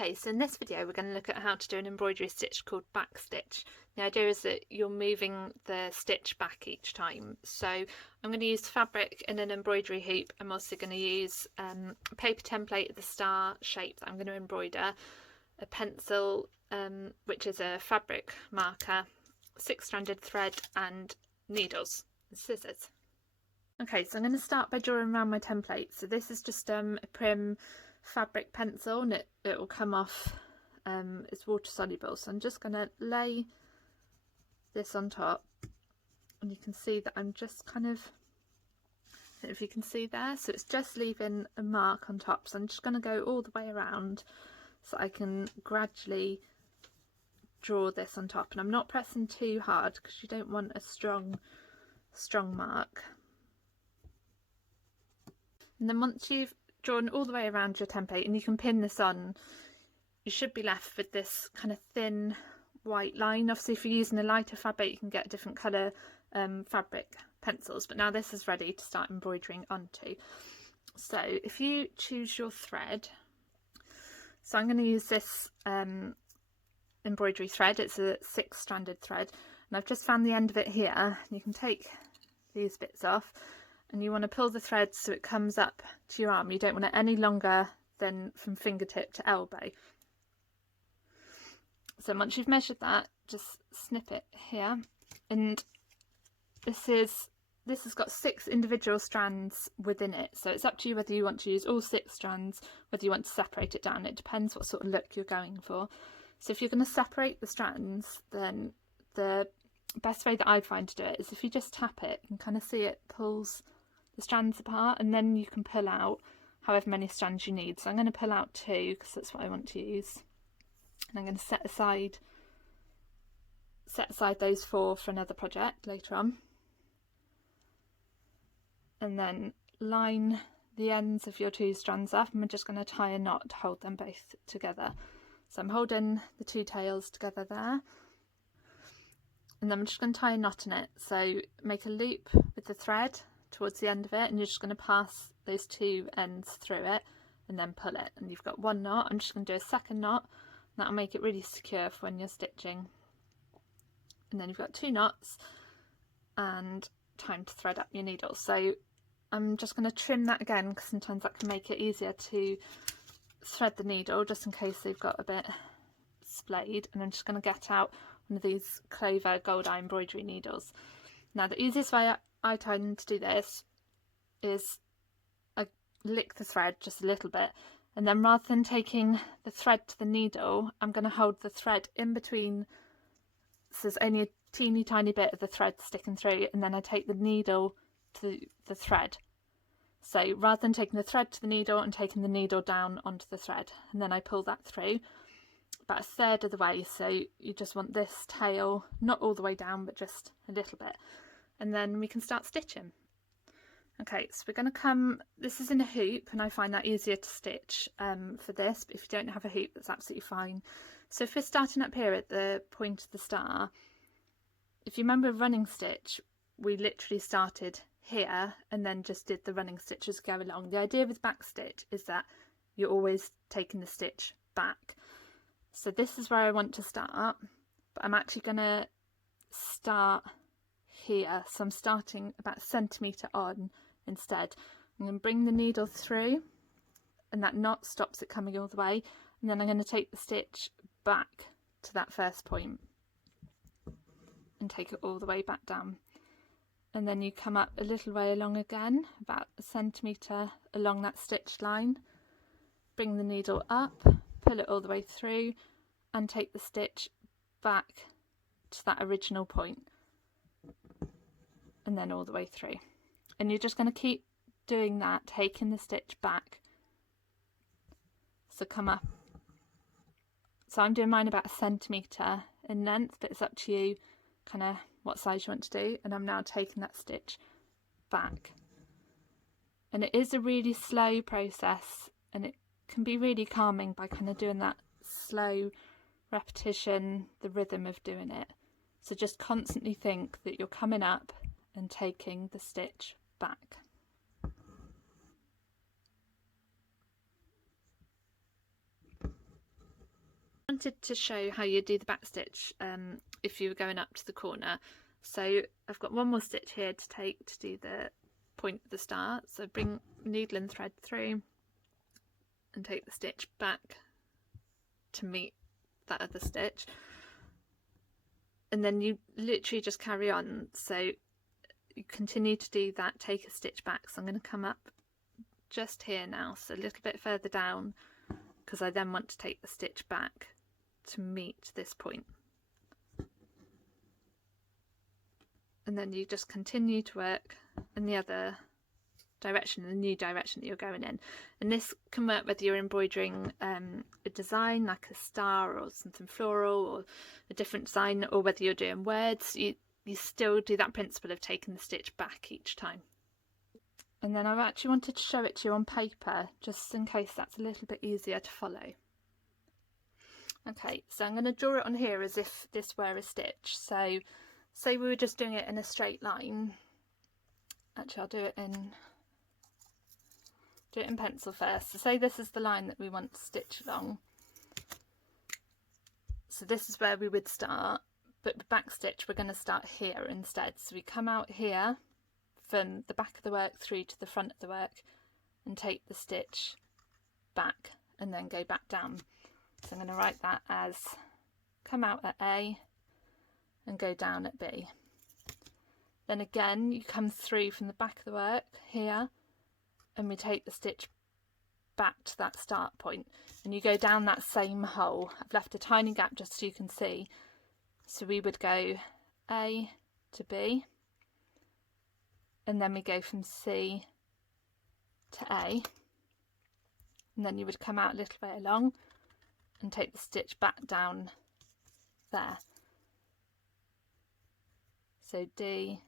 Okay, so in this video we're going to look at how to do an embroidery stitch called back stitch. The idea is that you're moving the stitch back each time. So I'm going to use fabric in an embroidery hoop. I'm also going to use a paper template of the star shape that I'm going to embroider, a pencil which is a fabric marker, 6-stranded thread and needles and scissors. Okay, so I'm going to start by drawing around my template. So this is just a prim fabric pencil, and it will come off, it's water soluble, so I'm just going to lay this on top, and you can see that I'm just kind of, I don't know if you can see there, so it's just leaving a mark on top. So I'm just going to go all the way around so I can gradually draw this on top, and I'm not pressing too hard because you don't want a strong mark. And then once you've drawn all the way around your template, and you can pin this on, you should be left with this kind of thin white line. Obviously if you're using a lighter fabric you can get different colour fabric pencils, but now this is ready to start embroidering onto. So if you choose your thread, so I'm going to use this embroidery thread, it's a 6-stranded thread, and I've just found the end of it here. You can take these bits off, and you want to pull the thread so it comes up to your arm. You don't want it any longer than from fingertip to elbow. So once you've measured that, just snip it here, and this has got 6 individual strands within it, so it's up to you whether you want to use all 6 strands, whether you want to separate it down. It depends what sort of look you're going for. So if you're going to separate the strands, then the best way that I find to do it is if you just tap it, you can kind of see it pulls the strands apart, and then you can pull out however many strands you need. So I'm going to pull out 2 because that's what I want to use, and I'm going to set aside those 4 for another project later on, and then line the ends of your 2 strands up, and we're just going to tie a knot to hold them both together. So I'm holding the 2 tails together there, and then I'm just going to tie a knot in it. So make a loop with the thread towards the end of it, and you're just going to pass those 2 ends through it and then pull it, and you've got 1 knot. I'm just going to do a second knot, and that'll make it really secure for when you're stitching. And then you've got 2 knots and time to thread up your needle. So I'm just going to trim that again because sometimes that can make it easier to thread the needle, just in case they've got a bit splayed. And I'm just going to get out one of these clover gold eye embroidery needles. Now the easiest way I tend to do this is I lick the thread just a little bit, and then rather than taking the thread to the needle, I'm going to hold the thread in between, so there's only a teeny tiny bit of the thread sticking through, and then I take the needle to the thread. So rather than taking the thread to the needle and taking the needle down onto the thread, and then I pull that through about 1/3 of the way. So you just want this tail not all the way down, but just a little bit, and then we can start stitching. Okay, so we're going to come, this is in a hoop, and I find that easier to stitch for this, but if you don't have a hoop, that's absolutely fine. So if we're starting up here at the point of the star, if you remember a running stitch, we literally started here and then just did the running stitches go along. The idea with back stitch is that you're always taking the stitch back. So this is where I want to start, but I'm actually going to start here, so I'm starting about 1 centimetre on instead. I'm going to bring the needle through, and that knot stops it coming all the way, and then I'm going to take the stitch back to that first point and take it all the way back down, and then you come up a little way along again, about 1 centimetre along that stitch line, bring the needle up, pull it all the way through, and take the stitch back to that original point, and then all the way through. And you're just going to keep doing that, taking the stitch back. So come up, so I'm doing mine about 1 centimetre in length, but it's up to you kind of what size you want to do. And I'm now taking that stitch back, and it is a really slow process, and it can be really calming by kind of doing that slow repetition, the rhythm of doing it. So just constantly think that you're coming up and taking the stitch back. I wanted to show how you do the back stitch if you were going up to the corner. So I've got one more stitch here to take to do the point at the start. So bring needle and thread through and take the stitch back to meet that other stitch, and then you literally just carry on. So you continue to do that, take a stitch back. So I'm going to come up just here now, so a little bit further down, because I then want to take the stitch back to meet this point. And then you just continue to work in the other direction, the new direction that you're going in. And this can work whether you're embroidering a design like a star or something floral or a different design, or whether you're doing words. You still do that principle of taking the stitch back each time. And then I actually wanted to show it to you on paper, just in case that's a little bit easier to follow. Okay, so I'm going to draw it on here as if this were a stitch. So say we were just doing it in a straight line. Actually, I'll do it in pencil first. So say this is the line that we want to stitch along. So this is where we would start, but the back stitch we're going to start here instead. So we come out here from the back of the work through to the front of the work and take the stitch back and then go back down. So I'm going to write that as come out at A and go down at B. Then again you come through from the back of the work here and we take the stitch back to that start point, and you go down that same hole. I've left a tiny gap just so you can see. So we would go A to B, and then we go from C to A, and then you would come out a little way along and take the stitch back down there. So D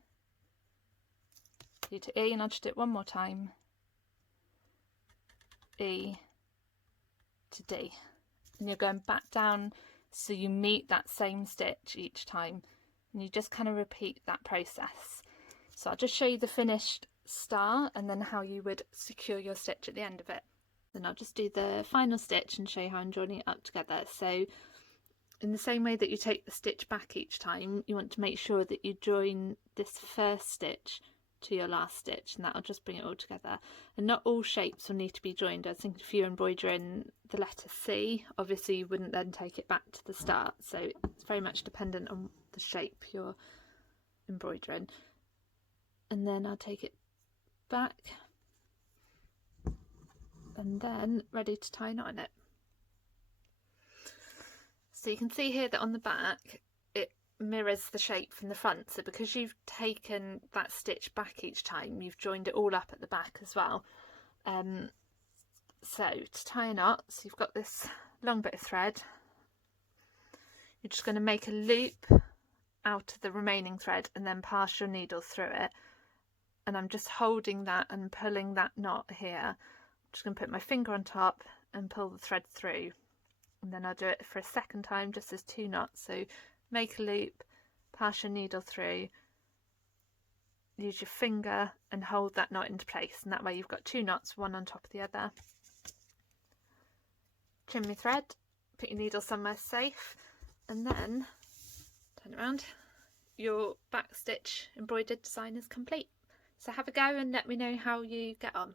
to E, and I'll just do it one more time. E to D, and you're going back down so you meet that same stitch each time, and you just kind of repeat that process. So I'll just show you the finished star and then how you would secure your stitch at the end of it. Then I'll just do the final stitch and show you how I'm joining it up together. So in the same way that you take the stitch back each time, you want to make sure that you join this first stitch to your last stitch, and that'll just bring it all together. And not all shapes will need to be joined. I was thinking if you're embroidering the letter C, obviously you wouldn't then take it back to the start, so it's very much dependent on the shape you're embroidering. And then I'll take it back and then ready to tie a knot in it. So you can see here that on the back it mirrors the shape from the front, so because you've taken that stitch back each time, you've joined it all up at the back as well. So to tie a knot, so you've got this long bit of thread, you're just going to make a loop out of the remaining thread and then pass your needle through it, and I'm just holding that and pulling that knot here. I'm just going to put my finger on top and pull the thread through, and then I'll do it for a second time just as 2 knots. So make a loop, pass your needle through, use your finger and hold that knot into place, and that way you've got 2 knots, one on top of the other. Trim your thread, put your needle somewhere safe, and then turn it around. Your back stitch embroidered design is complete. So have a go and let me know how you get on.